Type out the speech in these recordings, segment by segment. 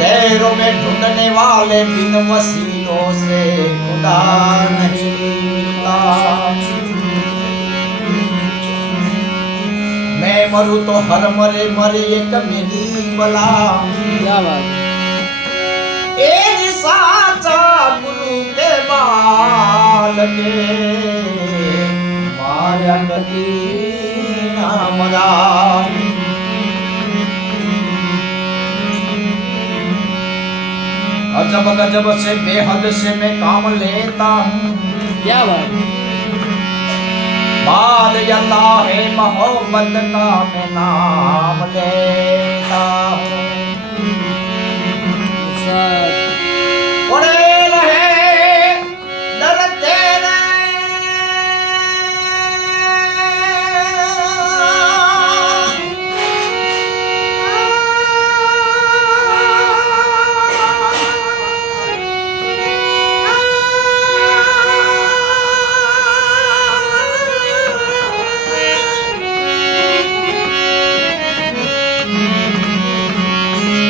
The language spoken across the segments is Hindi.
गैरों में ढूंढने वाले बिन वसीलों से खुदा नहीं मिलता। मैं मरूं तो हर मरे मरे एक मेरी बला। क्या बात एज साचा गुरु के बाल के माया कदी नामरा। अजब गजब से बेहद से मैं काम लेता हूँ। क्या बात बाद अल्लाह है मोहब्बत का मैं नाम लेता हूँ। पड़े रहे दर तेरे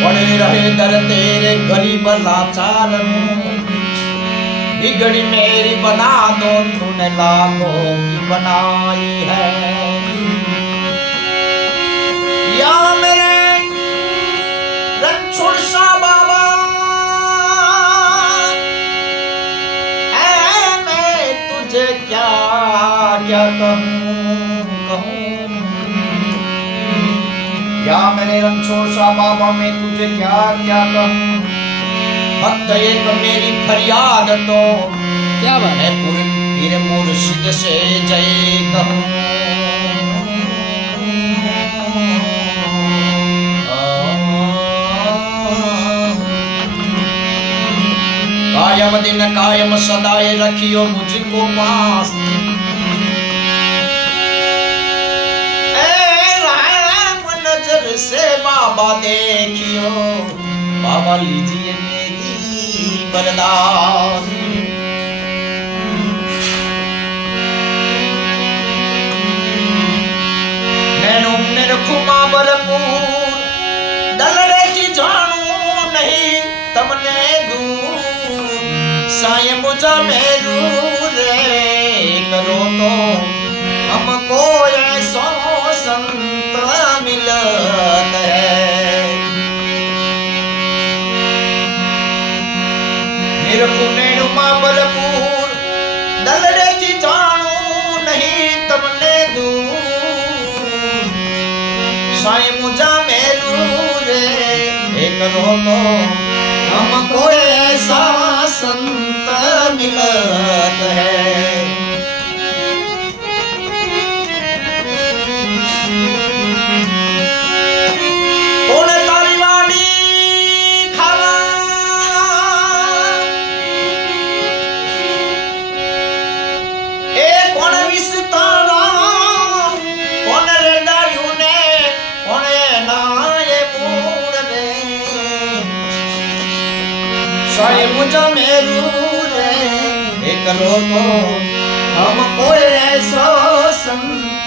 पड़े रहे दर तेरे गरीब लाचार हूँ। बिगड़ी मेरी बना दो तूने लाखों की बनाई है। या मेरे रणछोड़ सा बाबा ऐ मैं तुझे क्या क्या कहूँ। या मेरे रणछोड़ सा बाबा मैं तुझे क्या क्या कहूँ। भक्त एक मेरी फरियाद तो क्या बात मैं फिर मुर्शिद से जय कहूँ। कायम दिन कायम सदाए रखियो मुझको पास। नजर से बाबा देखियो बाबा लीजिए मेरी बरदास। नैनो निरखुमा भरपूर दलड़े की जानू नहीं तमने दूर। साए मुझा मेरू रे करो तो हमको ऐसो संत मिलत है। निरखुनेनुमा बलपूर दलड़े की जानू नहीं तमने दूर। साई मुझा मेरू रे करो तो हमको ऐसा संत मिलत है। साए मुझा मेरू रे करो तो हमको ऐसा संत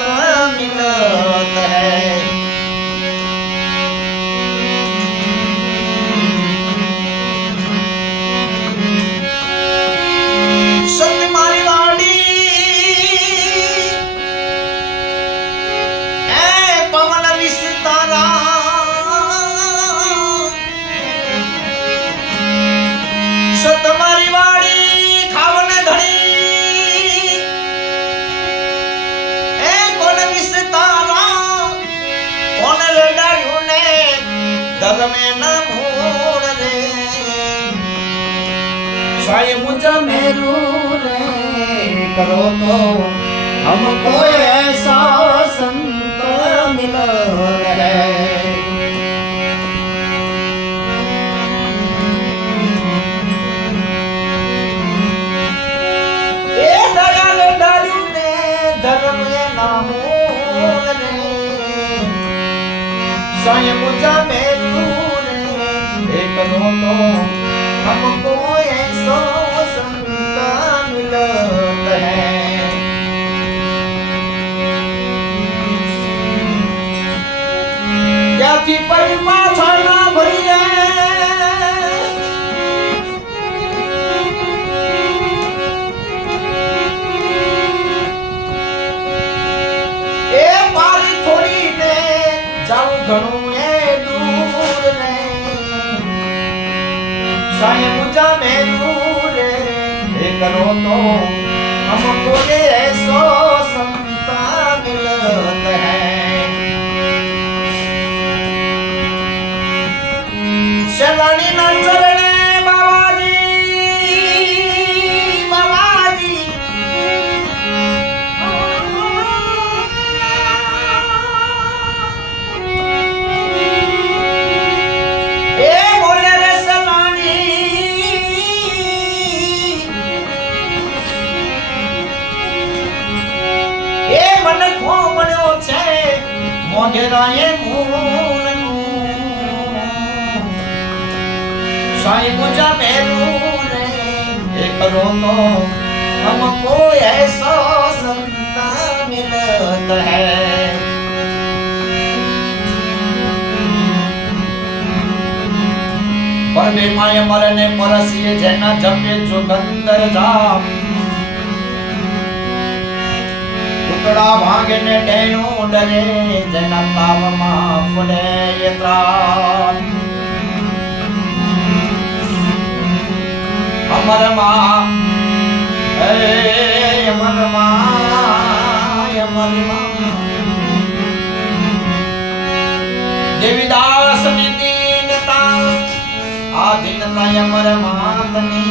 मिलत है। सतमारी वाड़ी ऐ पवन विस्तारा। सतमारी वाड़ी खावन धड़ी ए कोन विस्तारा। कोन रेडायु ने दर में न मोड़ रे। साए मुझा मेरू रे करो तो हमको ऐसा संत मिल है। साए मुझा मेरू रे करो तो हमको ऐसो संत मिलत है। क्या थी पड़ी पाछा ना भरिया ઘણું એ દૂર રે સાહેબ મુજા મેરું રે એ કરો તો हमको ये ऐसो संता मिलत है शरणी न चरणे बाबाजी बाबाजी ए बोले रे मन खोमणो छे मोगेराए मूल साईं मुझा मेरू रे एक रो तो हमको ऐसा संता मिलत है पर बेमाय मरने परसिए जेना जपे जोगंदर जाप टुकड़ा भागे ने टेणो डरे जना ताव मां फुले यत्रान अमर मां अमर मां देवीदास ने दीनता आधीनता अमर मातनी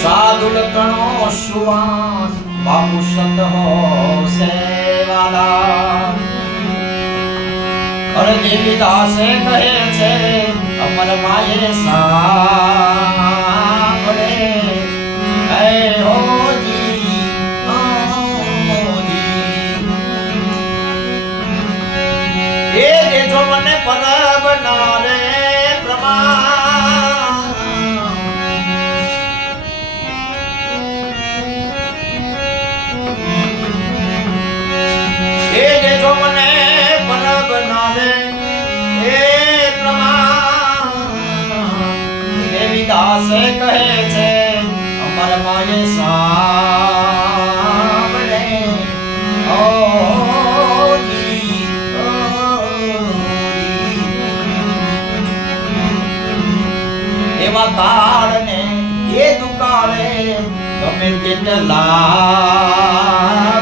साधुल कणो सुवास बापू सत हो सेवाला और देवीदास कहे छे अमर माये सांभळे ऐ होजी ए देजो मने परब नारे प्रमाण जो मने परब नावे हे प्रमाण देवीदास कहे छे अमर माये सांभळे ओ जी एवा काळ ने ये दुकाळे गमे तेटला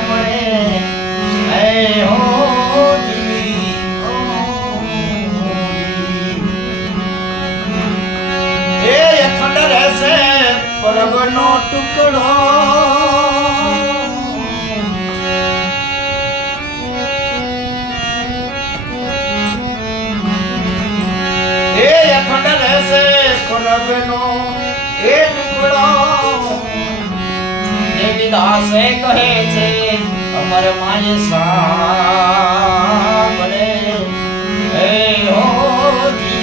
पड़े परबनो टुकड़ो ए अखंड रहसे परबनो ए टुकड़ो देवीदास कहे छे अमर माये सांभळे ए होजी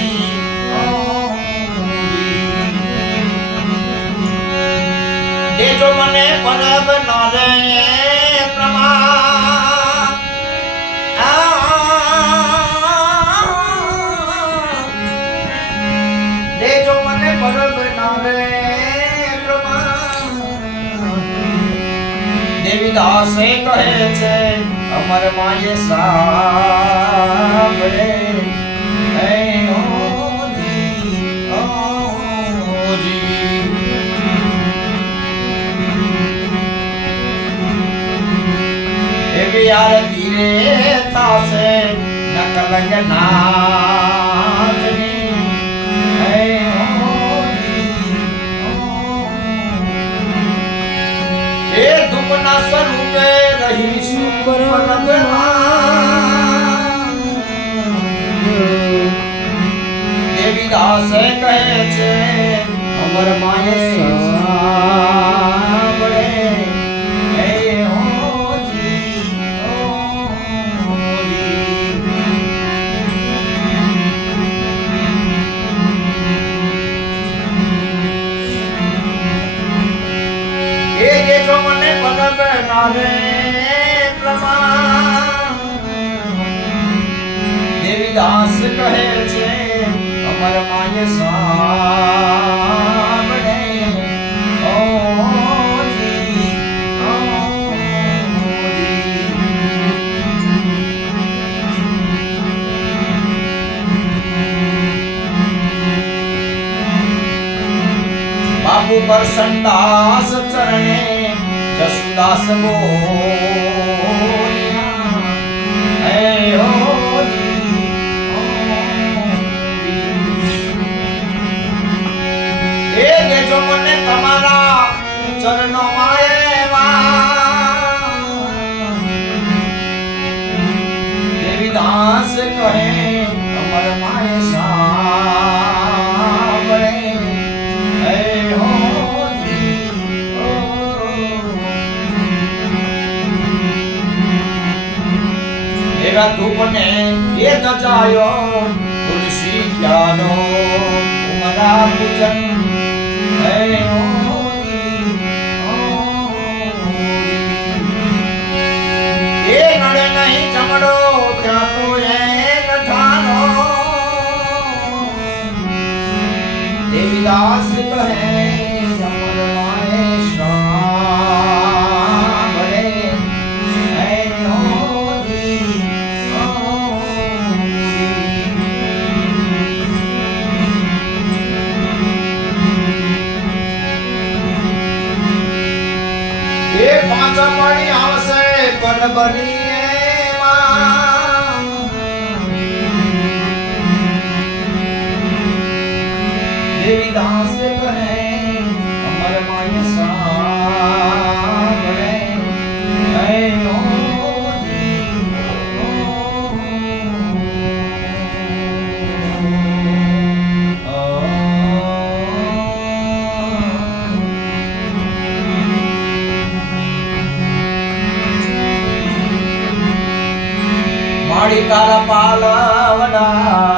देजो मने परब नारे प्रमाण देजो मने परब नारे प्रमाण देवीदास कहे छे अमर माये सांभळे ऐ यार धीरे थासे नकलंग नाचनी ऐ होजी ए दुपना स्वरूपे रही सुपर देवीदास कहे छे अमर माये सांभळे जो मने परब नारे प्रमाण देवीदास कहे छे अमर माये सांभळे ओ जी બાબુ કરશનદાસ ચરણે જસુદાસ બોલ્યા હે હોજી, એ દેજો મને તમારા ચરણોમાં દેવીદાસ કહે અમર માય સાંભળે હે હોજી, એવા ધૂપને એ તજાયો તુલસી જ્ઞાનો ઉમરા પૂજન હે હોજી, એ નડે નહીં ચમડો ત્યાં તો એ નઠાનો દેવીદાસ કહે અમર માય સાંભળે હે હોજી, એ પાંચા પાણી આવશે પરબની દેવીદાસ કહે અમર માય સાંભળે હે હોજી, માડી તારા પાલવડા